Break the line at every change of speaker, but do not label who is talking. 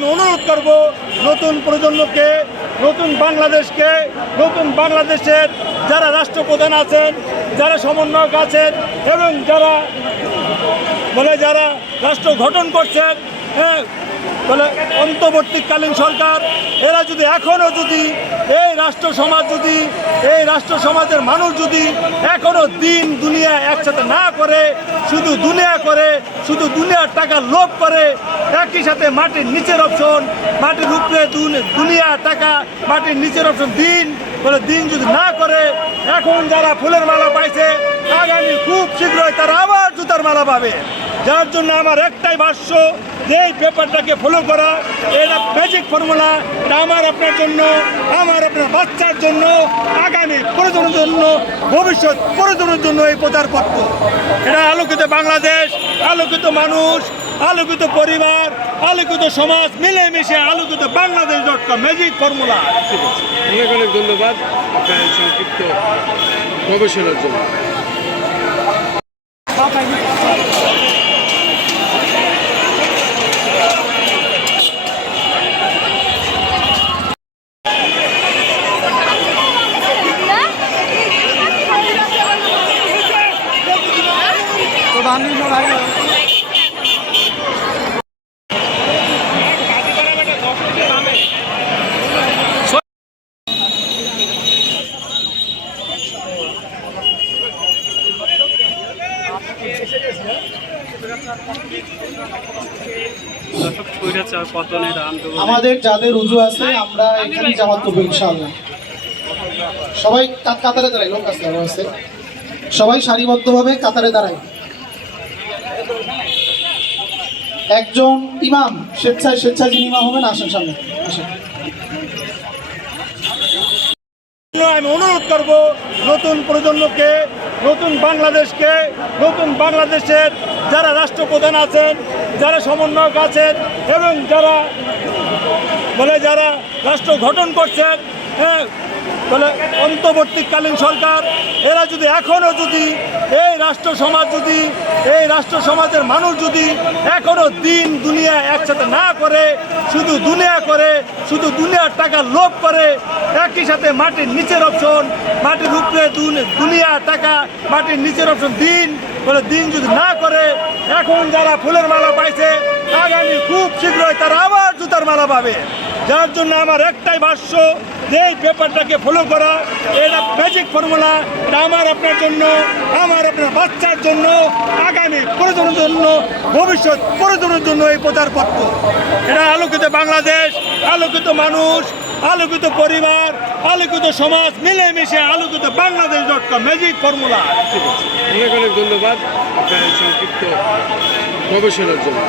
আমি অনুরোধ করব নতুন প্রজন্মকে, নতুন বাংলাদেশকে, নতুন বাংলাদেশের যারা রাষ্ট্রপ্রধান আছেন, যারা সমন্বয়ক আছেন এবং যারা বলে যারা রাষ্ট্র গঠন করছেন হ্যাঁ বলে অন্তর্বর্তীকালীন সরকার, এরা যদি এখনও যদি এই রাষ্ট্র সমাজ যদি, এই রাষ্ট্র সমাজের মানুষ যদি এখনও দিন দুনিয়া একসাথে না করে, শুধু দুনিয়া করে, শুধু দুনিয়ার টাকা লোভ করে একই সাথে মাটির নিচের অপশন মাটির উপরে দুন- দুনিয়া টাকা, মাটির নিচের অপশন দিন। বলে দিন যদি না করে, এখন যারা ফুলের মালা পাইছে, আগামী খুব শীঘ্রই তারা আবার জুতার মালা পাবে। যার জন্য আমার একটাই ভাষ্য এই পেপারটাকে ফলো করা, এটা ম্যাজিক ফর্মুলা এটা আমার আপনার জন্য, আমার আপনার বাচ্চার জন্য, আগামী প্রজন্মের জন্য, ভবিষ্যৎ প্রজন্মের জন্য এই প্রচারপত্র। এটা আলোকিত বাংলাদেশ, আলোকিত মানুষ আলোকিত পরিবার আলোকিত সমাজ মিলেমিশে আলোকিত Bangladesh dot com magic formula
অনেক অনেক ধন্যবাদ আপনার সংক্ষিপ্ত গবেষণার জন্য।
আমাদের যাদের উজু আছে, আমরা এখানে জামাত করব ইনশাআল্লাহ। সবাই কাতারে দাঁড়াই লোক আসতে আছে। সবাই সারিবদ্ধভাবে কাতারে দাঁড়াই একজন ইমাম, স্বেচ্ছায় স্বেচ্ছায় যিনি ইমাম হবেন, আসেন সামনে, আসেন।
আমি অনুরোধ করব নতুন প্রজন্মকে নতুন বাংলাদেশকে, নতুন বাংলাদেশের যারা রাষ্ট্রপ্রধান আছেন, যারা সমন্বয়ক আছেন এবং যারা বলে যারা রাষ্ট্র গঠন করছেন হ্যাঁ বলে অন্তর্বর্তীকালীন সরকার, এরা যদি এখনও যদি, এই রাষ্ট্র সমাজ যদি, এই রাষ্ট্র সমাজের মানুষ যদি এখনও দিন দুনিয়া একসাথে না করে, শুধু দুনিয়া করে, শুধু দুনিয়ার টাকা লোভ করে, একই সাথে মাটির নিচের অপশন, মাটির উপরে দুন- দুনিয়া টাকা, মাটির নিচের অপশন দিন বলে দিন যদি না করে, এখন যারা ফুলের মালা পাইছে আগামী খুব শীঘ্রই তারা আবার জুতার মালা পাবে। যার জন্য আমার একটাই ভাষ্য এই পেপারটাকে ফলো করা এটা ম্যাজিক ফর্মুলা এটা আমার আপনার জন্য, আমার আপনার বাচ্চার জন্য, আগামী প্রজন্মের জন্য, ভবিষ্যৎ প্রজন্মের জন্য এই প্রচারপত্র এটা আলোকিত বাংলাদেশ, আলোকিত মানুষ, আলোকিত পরিবার, আলোকিত সমাজ, মিলেমিশে আলোকিত Bangladesh dot com magic formula
অনেক অনেক ধন্যবাদ আপনার সংক্ষিপ্ত গবেষণার জন্য।